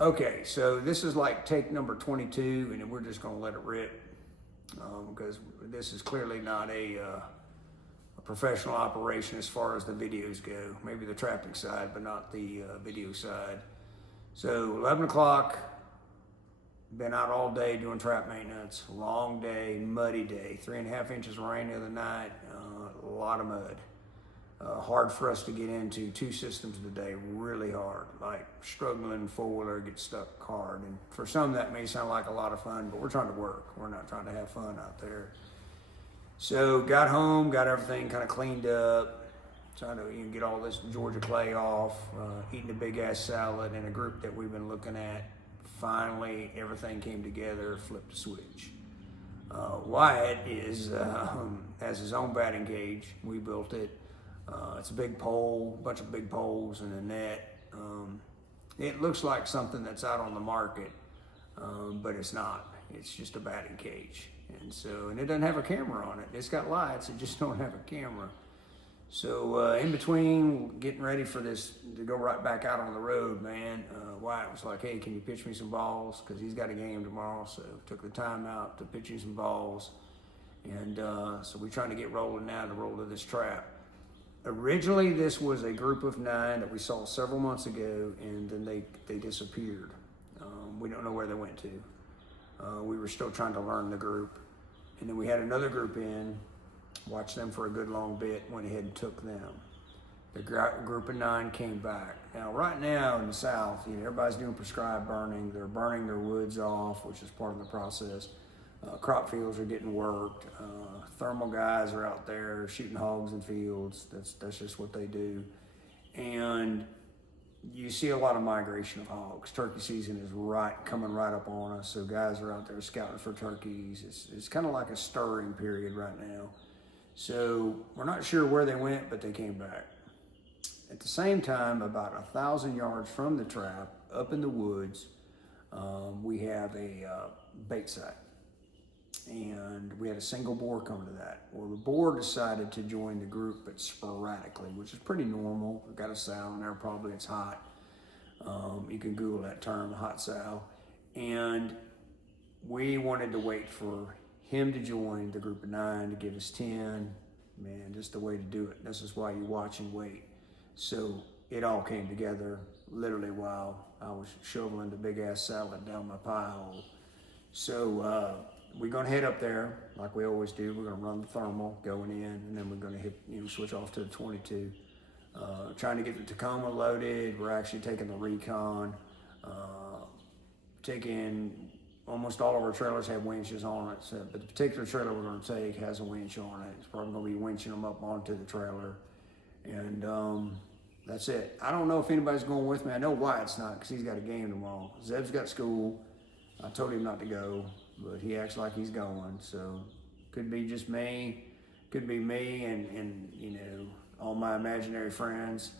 Okay, so this is like take number 22, and we're just going to let it rip because this is clearly not a professional operation as far as the videos go. Maybe the trapping side, but not the video side. So 11 o'clock, been out all day doing trap maintenance. Long day, muddy day. 3.5 inches of rain the other night, a lot of mud. Hard for us to get into 2 systems today, really hard. Like struggling four-wheeler, get stuck hard. And for some that may sound like a lot of fun, but we're trying to work. We're not trying to have fun out there. So got home, got everything kind of cleaned up, trying to get all this Georgia clay off, eating a big ass salad, and a group that we've been looking at. Finally, everything came together, flipped a switch. Wyatt has his own batting cage. We built it. It's a big pole, a bunch of big poles and a net. It looks like something that's out on the market, but it's not. It's just a batting cage. And it doesn't have a camera on it. It's got lights, it just don't have a camera. So in between getting ready for this to go right back out on the road, man, Wyatt was like, hey, can you pitch me some balls? Because he's got a game tomorrow, so took the time out to pitch him some balls. And so we're trying to get rolling now to roll to this trap. Originally, this was a group of 9 that we saw several months ago, and then they disappeared. We don't know where they went to. We were still trying to learn the group. And then we had another group in, watched them for a good long bit, went ahead and took them. The group of 9 came back. Now, right now in the South, everybody's doing prescribed burning. They're burning their woods off, which is part of the process. Crop fields are getting worked. Thermal guys are out there shooting hogs in fields. That's just what they do. And you see a lot of migration of hogs. Turkey season is coming right up on us. So guys are out there scouting for turkeys. It's kind of like a stirring period right now. So we're not sure where they went, but they came back. At the same time, about 1,000 yards from the trap, up in the woods, we have a bait site. And we had a single boar come to that. Well, the boar decided to join the group, but sporadically, which is pretty normal. We've got a sow in there, probably it's hot. You can Google that term, hot sow. And we wanted to wait for him to join the group of 9 to give us 10. Man, just the way to do it. This is why you watch and wait. So it all came together literally while I was shoveling the big ass salad down my pie hole. So we're gonna head up there like we always do. We're gonna run the thermal going in, and then we're gonna hit, switch off to the 22. Trying to get the Tacoma loaded. We're actually taking the Recon. Taking almost all of our trailers have winches on it, but the particular trailer we're gonna take has a winch on it. It's probably gonna be winching them up onto the trailer, and that's it. I don't know if anybody's going with me. I know Wyatt's not because he's got a game tomorrow. Zeb's got school. I told him not to go, but he acts like he's going. So could be just me, could be me and all my imaginary friends.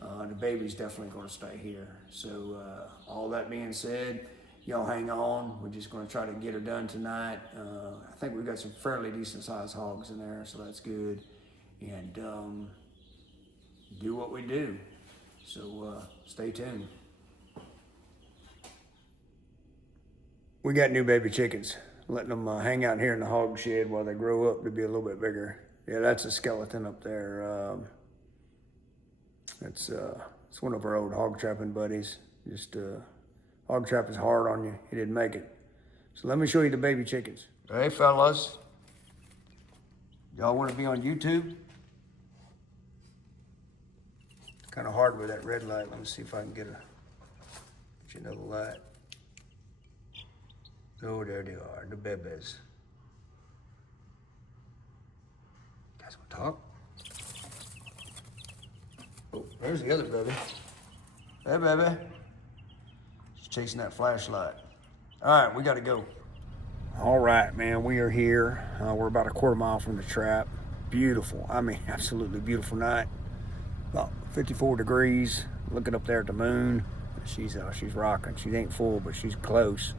The baby's definitely going to stay here. So all that being said, y'all hang on. We're just going to try to get her done tonight. I think we've got some fairly decent sized hogs in there, so that's good. And do what we do. So stay tuned. We got new baby chickens, letting them hang out here in the hog shed while they grow up to be a little bit bigger. Yeah, that's a skeleton up there. It's one of our old hog trapping buddies. Just hog trapping's hard on you. He didn't make it. So let me show you the baby chickens. Hey fellas, y'all want to be on YouTube? Kind of hard with that red light. Let me see if I can get another light. Oh, there they are, the babies. You guys want to talk? Oh, there's the other baby. Hey, baby. She's chasing that flashlight. All right, we got to go. All right, man, we are here. We're about a quarter mile from the trap. Beautiful, I mean, absolutely beautiful night. About 54 degrees. Looking up there at the moon. She's rocking. She ain't full, but she's close.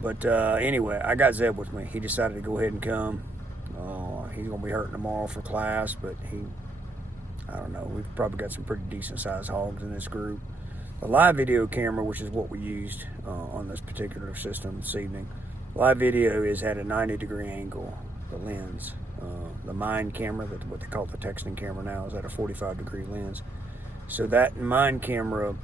But anyway, I got Zeb with me. He decided to go ahead and come. He's gonna be hurting tomorrow for class, but I don't know. We've probably got some pretty decent sized hogs in this group. The live video camera, which is what we used on this particular system this evening, live video is at a 90-degree angle, the lens. The Mind camera, what they call the texting camera now, is at a 45-degree lens. So that Mind camera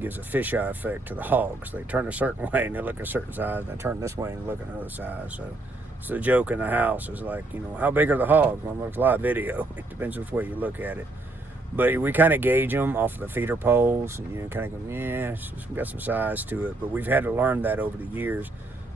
gives a fisheye effect to the hogs. They turn a certain way and they look a certain size, and they turn this way and look another size. So it's the joke in the house is like, you know, how big are the hogs? Well, it looks live video. It depends which way you look at it. But we kind of gauge them off of the feeder poles, and you know, kind of go, yeah, it's got some size to it. But we've had to learn that over the years.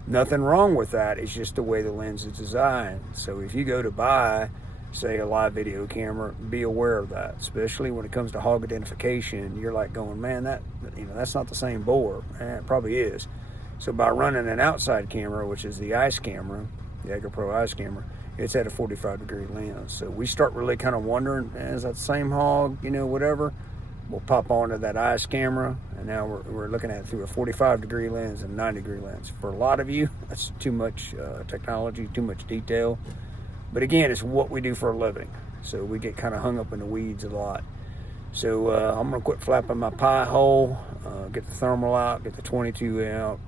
Nothing wrong with that. It's just the way the lens is designed. So if you go to buy, say, a live video camera, be aware of that. Especially when it comes to hog identification, you're like going, man, that's not the same bore. It probably is. So by running an outside camera, which is the ICE camera, the AgroPro ICE camera, it's at a 45-degree lens. So we start really kind of wondering, is that the same hog, you know, whatever? We'll pop onto that ICE camera, and now we're looking at it through a 45-degree lens and 90-degree lens. For a lot of you, that's too much technology, too much detail. But again, it's what we do for a living. So we get kind of hung up in the weeds a lot. So I'm going to quit flapping my pie hole, get the thermal out, get the 22 out,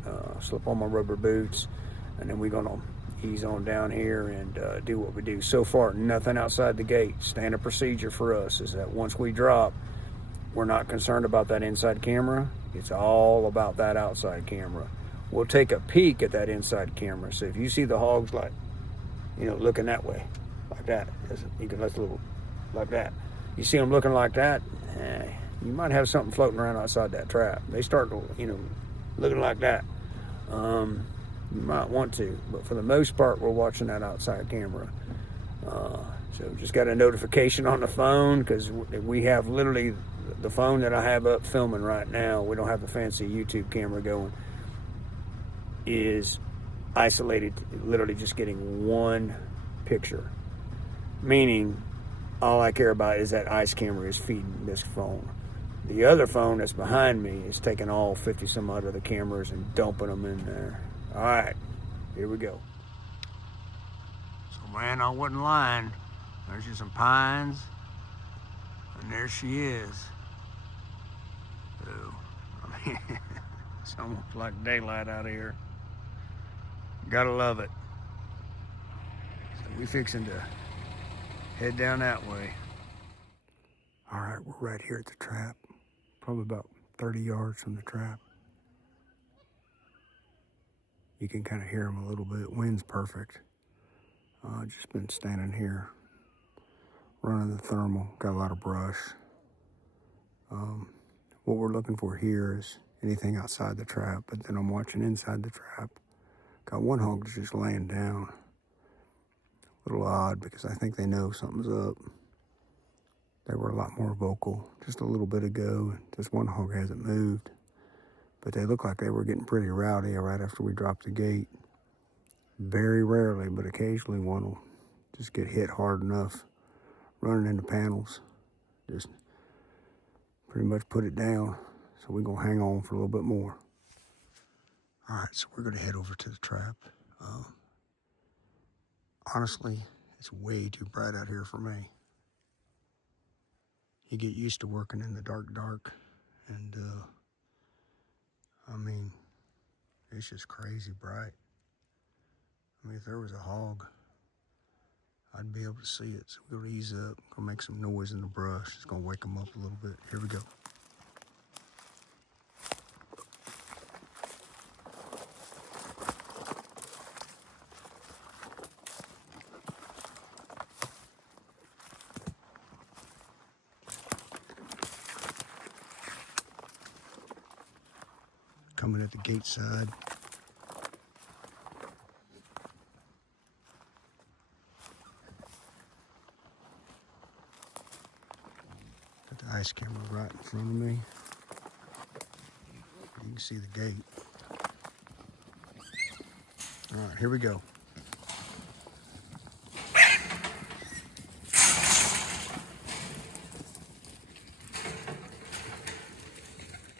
slip on my rubber boots, and then we're going to ease on down here and do what we do. So far, nothing outside the gate. Standard procedure for us is that once we drop, we're not concerned about that inside camera. It's all about that outside camera. We'll take a peek at that inside camera. So if you see the hogs like, you know, looking that way, like that, you can let's little like that. You see them looking like that, you might have something floating around outside that trap. They start, you know, looking like that. You might want to, but for the most part, we're watching that outside camera. So just got a notification on the phone because we have literally the phone that I have up filming right now. We don't have the fancy YouTube camera going. Is isolated, literally just getting one picture. Meaning, all I care about is that ICE camera is feeding this phone. The other phone that's behind me is taking all 50 some odd other cameras and dumping them in there. All right, here we go. So man, I wasn't lying. There's just some pines, and there she is. So, I mean, it's almost like daylight out here. Gotta love it. So we fixing to head down that way. All right, we're right here at the trap, probably about 30 yards from the trap. You can kind of hear them a little bit. Wind's perfect. Just been standing here, running the thermal. Got a lot of brush. What we're looking for here is anything outside the trap, but then I'm watching inside the trap. Got one hog that's just laying down. A little odd because I think they know something's up. They were a lot more vocal just a little bit ago. This one hog hasn't moved. But they look like they were getting pretty rowdy right after we dropped the gate. Very rarely, but occasionally one will just get hit hard enough running into panels. Just pretty much put it down. So we're going to hang on for a little bit more. All right, so we're going to head over to the trap. Honestly, it's way too bright out here for me. You get used to working in the dark, and I mean, it's just crazy bright. I mean, if there was a hog, I'd be able to see it. So we're gonna ease up, gonna make some noise in the brush. It's gonna wake them up a little bit. Here we go. Coming at the gate side. Got the ICE camera right in front of me. You can see the gate. All right, here we go.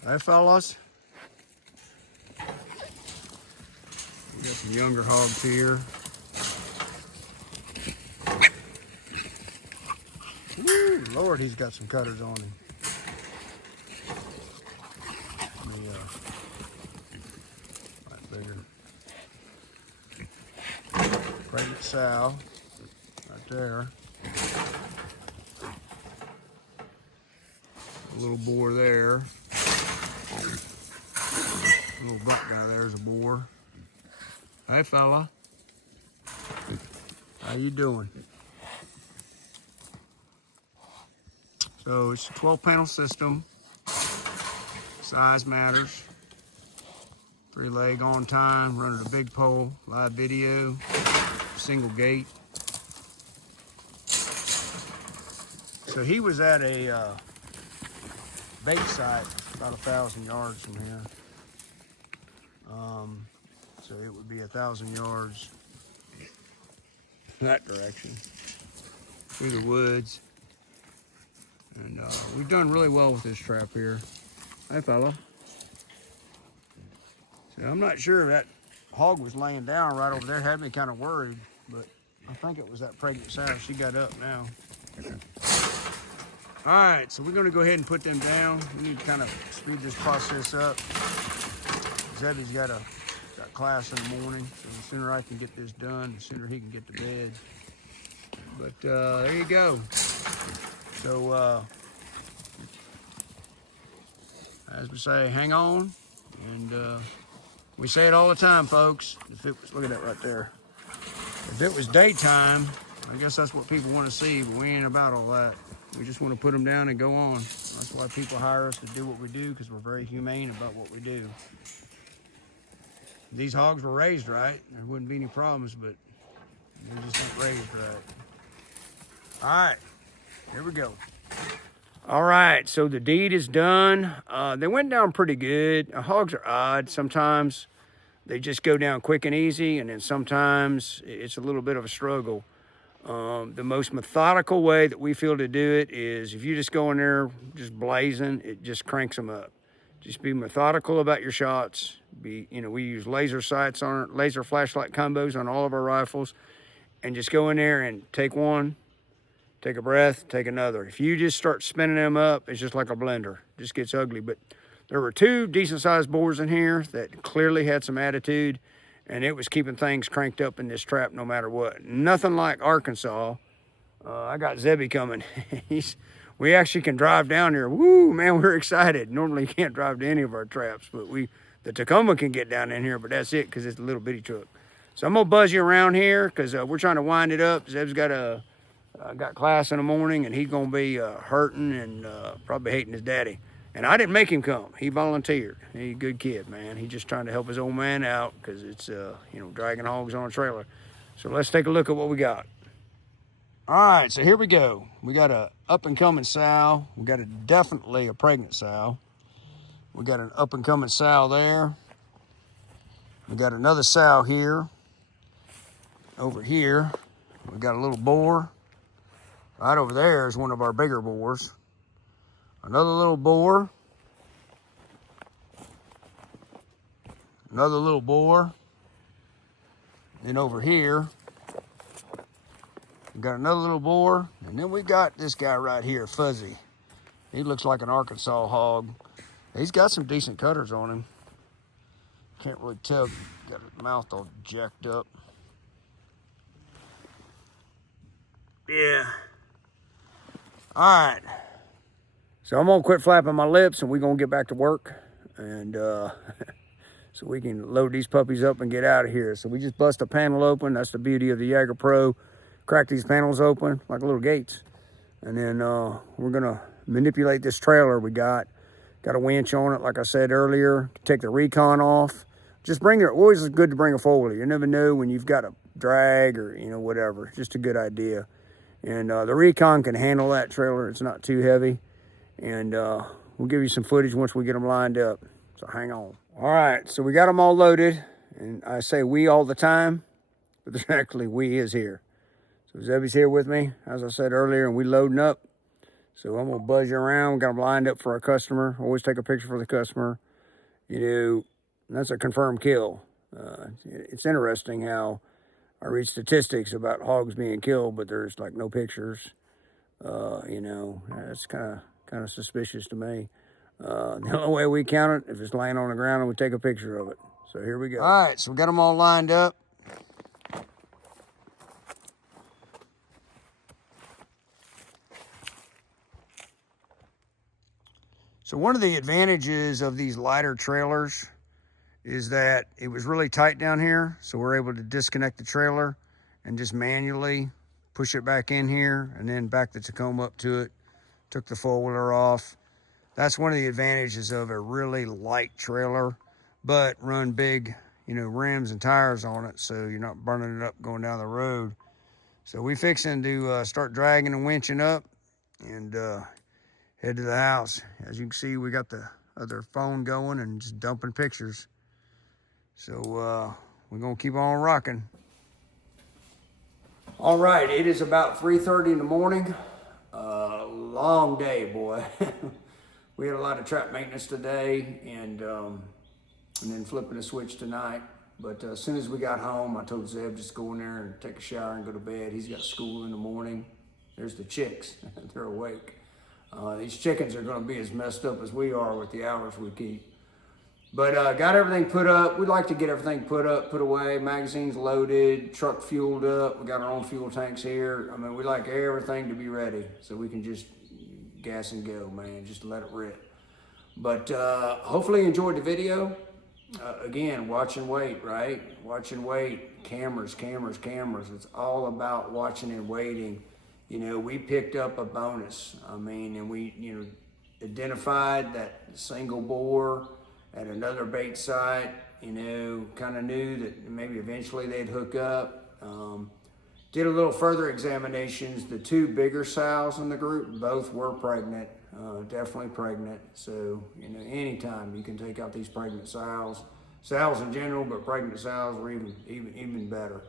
Hey, fellas. We got some younger hogs here. Woo, Lord, he's got some cutters on him. sow right there. A little boar there. A little buck guy there's a boar. Hey fella. How you doing? So it's a 12 panel system. Size matters. 3 leg on time, running a big pole, live video, single gate. So he was at a bait site about 1,000 yards from here. So it would be 1,000 yards that direction through the woods. And we've done really well with this trap here. Hey fella. So I'm not sure if that hog was laying down right over there. Had me kind of worried, but I think it was that pregnant sow. She got up now. All right, so we're gonna go ahead and put them down. We need to kind of speed this process up. Zebby's got class in the morning, so the sooner I can get this done, the sooner he can get to bed. But there you go. So as we say, hang on, and we say it all the time, folks. If it was, look at that right there. If it was daytime, I guess that's what people want to see, but we ain't about all that. We just want to put them down and go on. That's why people hire us to do what we do, because we're very humane about what we do. These hogs were raised right, there wouldn't be any problems, but they just weren't raised right. All right, here we go. All right, so the deed is done. They went down pretty good. Hogs are odd. Sometimes they just go down quick and easy, and then sometimes it's a little bit of a struggle. The most methodical way that we feel to do it is if you just go in there just blazing, it just cranks them up. Just be methodical about your shots. We use laser sights on it, laser flashlight combos on all of our rifles, and just go in there and take one, take a breath, take another. If you just start spinning them up, it's just like a blender. It just gets ugly. But there were 2 decent-sized boars in here that clearly had some attitude, and it was keeping things cranked up in this trap no matter what. Nothing like Arkansas. I got Zebby coming. We actually can drive down here. Woo, man, we're excited. Normally you can't drive to any of our traps, but the Tacoma can get down in here, but that's it because it's a little bitty truck. So I'm gonna buzz you around here because we're trying to wind it up. Zeb's got class in the morning, and he's gonna be hurting and probably hating his daddy. And I didn't make him come. He volunteered. He's a good kid, man. He's just trying to help his old man out because it's dragging hogs on a trailer. So let's take a look at what we got. All right, so here we go. We got a up-and-coming sow. We got definitely a pregnant sow. We got an up-and-coming sow there. We got another sow here. Over here, we got a little boar. Right over there is one of our bigger boars. Another little boar. Another little boar. Then over here, we got another little boar, and then we got this guy right here, Fuzzy. He looks like an Arkansas hog. He's got some decent cutters on him. Can't really tell. Got his mouth all jacked up. Yeah. All right. So I'm gonna quit flapping my lips, and we're gonna get back to work, and so we can load these puppies up and get out of here. So we just bust a panel open. That's the beauty of the Jaeger Pro. Crack these panels open like little gates, and then we're gonna manipulate this trailer we got a winch on it, like I said earlier, to take the recon off. Just always good to bring a foley. You never know when you've got a drag or whatever. It's just a good idea. And the recon can handle that trailer. It's not too heavy, and we'll give you some footage once we get them lined up, so hang on. All right, so we got them all loaded, and I say we all the time, but there's actually we is here. So Zebby's here with me, as I said earlier, and we loading up. So I'm gonna buzz you around. We got them lined up for our customer. Always take a picture for the customer. That's a confirmed kill. It's interesting how I read statistics about hogs being killed, but there's like no pictures. That's kind of suspicious to me. The only way we count it if it's laying on the ground and we take a picture of it. So here we go. All right, so we got them all lined up. So one of the advantages of these lighter trailers is that it was really tight down here. So we're able to disconnect the trailer and just manually push it back in here and then back the Tacoma up to it. Took the four-wheeler off. That's one of the advantages of a really light trailer, but run big, rims and tires on it, so you're not burning it up going down the road. So we fixing to start dragging and winching up and head to the house. As you can see, we got the other phone going and just dumping pictures. So we're gonna keep on rocking. All right, it is about 3:30 in the morning. Long day, boy. We had a lot of trap maintenance today and then flipping a switch tonight. But as soon as we got home, I told Zeb just go in there and take a shower and go to bed. He's got school in the morning. There's the chicks. They're awake. These chickens are going to be as messed up as we are with the hours we keep. But got everything put up. We'd like to get everything put up, put away, magazines loaded, truck fueled up. We got our own fuel tanks here. I mean, we like everything to be ready so we can just gas and go, man, just let it rip. But hopefully you enjoyed the video. Again, watch and wait, right? Watch and wait, cameras. It's all about watching and waiting. We picked up a bonus. I mean, and we, identified that single bore at another bait site, kind of knew that maybe eventually they'd hook up. Did a little further examinations. The two bigger sows in the group, both were pregnant, definitely pregnant. So, anytime you can take out these pregnant sows in general, but pregnant sows were even better.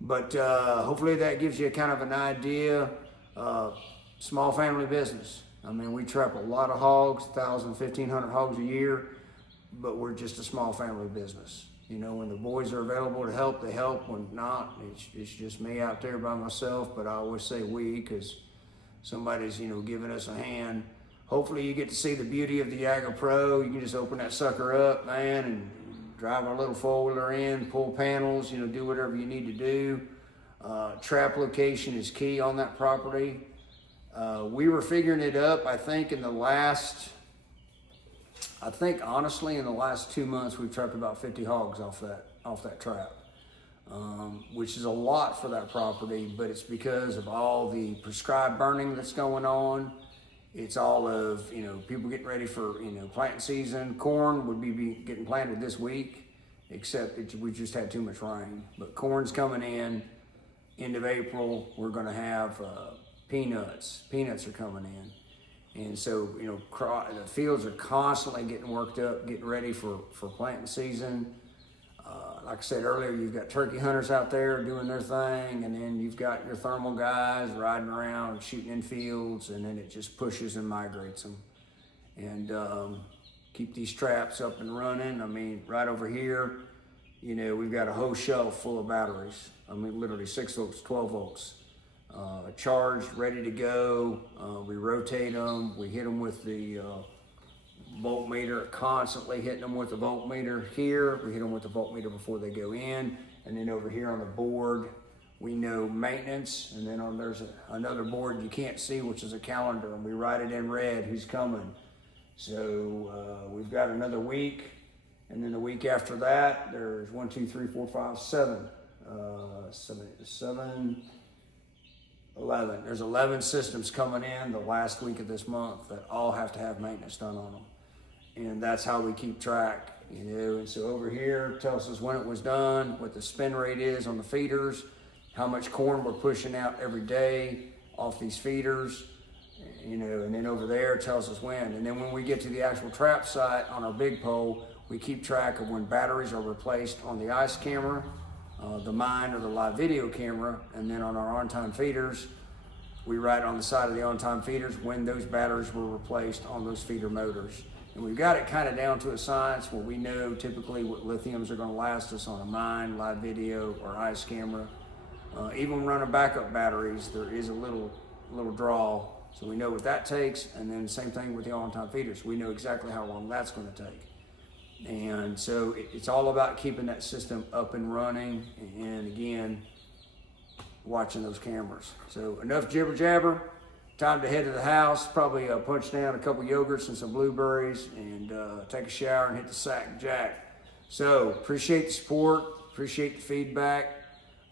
But hopefully that gives you kind of an idea. Small family business. I mean, we trap a lot of hogs, 1,000, 1,500 hogs a year, but we're just a small family business. When the boys are available to help, they help. When not, it's just me out there by myself. But I always say we, because somebody's, giving us a hand. Hopefully you get to see the beauty of the Yaga Pro. You can just open that sucker up, man, and drive our little four-wheeler in, pull panels, do whatever you need to do. Trap location is key on that property. We were figuring it up, I think honestly in the last 2 months we've trapped about 50 hogs off that trap, which is a lot for that property, but it's because of all the prescribed burning that's going on. It's all of, people getting ready for, planting season. Corn would be getting planted this week, except we just had too much rain. But corn's coming in, end of April. We're gonna have peanuts. Peanuts are coming in. And so, the fields are constantly getting worked up, getting ready for planting season. Like I said earlier, you've got turkey hunters out there doing their thing, and then you've got your thermal guys riding around, shooting in fields, and then it just pushes and migrates them. And keep these traps up and running. I mean, right over here, we've got a whole shelf full of batteries. I mean, literally 6 volts, 12 volts. Charged, ready to go. We rotate them. We hit them with the voltmeter, constantly hitting them with the voltmeter here. We hit them with the voltmeter before they go in. And then over here on the board, we know maintenance. And then there's another board you can't see, which is a calendar. And we write it in red, who's coming. So we've got another week. And then the week after that, there's 1, 2, 3, 4, 5, 7. 11. There's 11 systems coming in the last week of this month that all have to have maintenance done on them. And that's how we keep track, And so over here tells us when it was done, what the spin rate is on the feeders, how much corn we're pushing out every day off these feeders, and then over there tells us when. And then when we get to the actual trap site on our big pole, we keep track of when batteries are replaced on the ice camera, the mine or the live video camera, and then on our on-time feeders, we write on the side of the on-time feeders when those batteries were replaced on those feeder motors. And we've got it kind of down to a science where we know typically what lithiums are going to last us on a mine, live video, or ice camera. Even running backup batteries, there is a little draw, so we know what that takes. And then same thing with the on-time feeders. We know exactly how long that's going to take. And so it's all about keeping that system up and running, and again, watching those cameras. So enough jibber jabber. time to head to the house, probably punch down a couple yogurts and some blueberries and take a shower and hit the sack and jack. So appreciate the support, appreciate the feedback.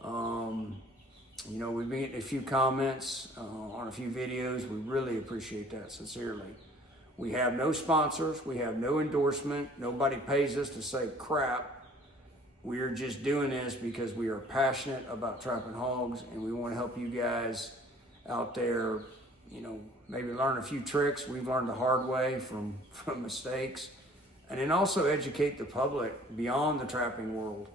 You know, we've been getting a few comments on a few videos. We really appreciate that, sincerely. We have no sponsors, we have no endorsement, nobody pays us to say crap. We are just doing this because we are passionate about trapping hogs, and we want to help you guys out there, you know, maybe learn a few tricks we've learned the hard way from mistakes, and then also educate the public beyond the trapping world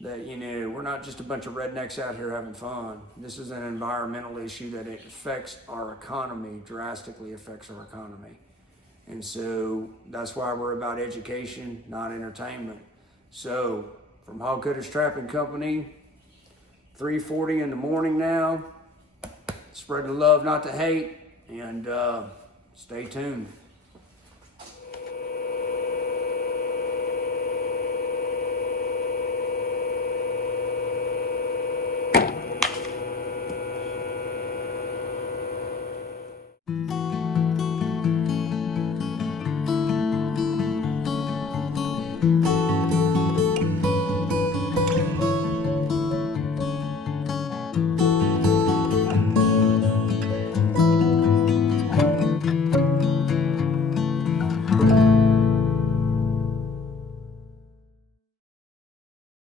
that, you know, we're not just a bunch of rednecks out here having fun. This is an environmental issue that it affects our economy, drastically affects our economy. And so that's why we're about education, not entertainment. So from Hog Cutters Trapping Company, 3:40 in the morning now. Spread the love, not the hate, and stay tuned.